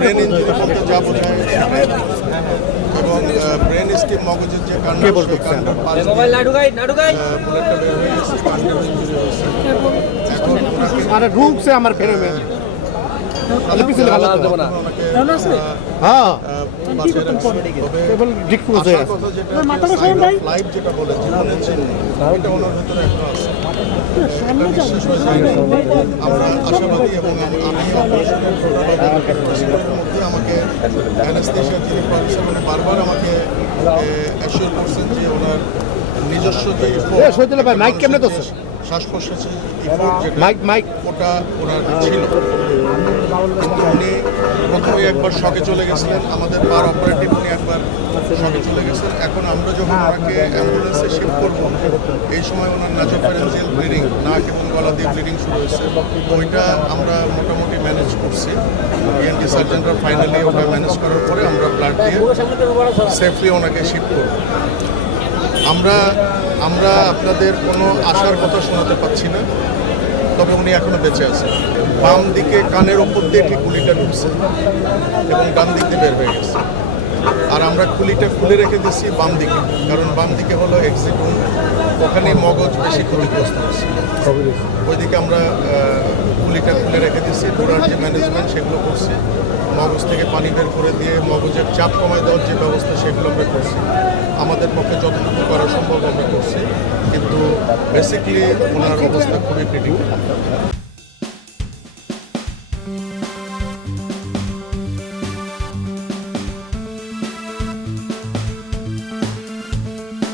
Brain injury বলতে যা বোঝায় সেটাই। এবং ব্রেন স্টিম মগজের যে কান্না সেই কান্নার পাশ দিয়ে বুলেটটা বের হয়ে গেছে, কান্ডের ইঞ্জুরি হয়েছে। এখন ওনাকে ঢুকছে আমার ফেরমে ওনাকে হ্যাঁ বাসায় রাখছে। তবে কেবল ডিসপোজ হয়ে আসার আছে কথা যেটা লাইফ যেটা বলেছেন এটা ওনার ভেতরে এখন আছে। এটা বিশ্বাস হয়ে যায় না। আমরা আশাবাদী এবং আমি অপারেশনের মধ্যে আমাকে অ্যানেস্থেশিয়া যিনি প্রফেসর মানে বারবার আমাকে অ্যাসিওর করছেন যে ওনার নিজস্ব যে মাইক কেমনে তো শ্বাস প্রশ্বাসের ইফোর্ট যেটা মাইক ওটা ওনার ছিল। কিন্তু উনি প্রথমে একবার শকে চলে গেছিলেন, আমাদের পার অপারেটিভ উনি একবার শকে চলে গেছেন। এখন আমরা যখন ওনাকে অ্যাম্বুলেন্সে শিফট করবো এই সময় ওনার নাজোফারেন্সিয়াল ব্লিডিং, নাক এবং গলা দিয়ে ব্লিডিং শুরু হয়েছে। তো ওইটা আমরা মোটামুটি ম্যানেজ করছি। ইএনটি সার্জনরা ফাইনালি ওটা ম্যানেজ করার পরে আমরা ব্লাড দিয়ে সেফলি ওনাকে শিফট করব। আমরা আপনাদের কোনো আশার কথা শোনাতে পাচ্ছি না, তবে উনি এখনো বেঁচে আছেন। বাম দিকে কানের ওপর দিয়ে ঠিক গুলিটা ঢুকছে এবং ডান দিক দিয়ে বের হয়ে গেছে। আর আমরা খুলিটা খুলে রেখে দিচ্ছি বাম দিকে, কারণ বাম দিকে হলো এক্সিট রুম, ওখানে মগজ বেশি ক্ষতিগ্রস্ত হচ্ছে। ওইদিকে আমরা খুলিটা খুলে রেখে দিচ্ছি, ডোরার যে ম্যানেজমেন্ট সেগুলো করছি, মগজ থেকে পানি বের করে দিয়ে মগজের চাপ কমায় দেওয়ার যে ব্যবস্থা সেগুলো আমরা করছি। আমাদের পক্ষে যতটুকু করা সম্ভব আমরা করছি, কিন্তু বেসিক্যালি ওনার অবস্থা খুবই ক্রিটিক্যাল।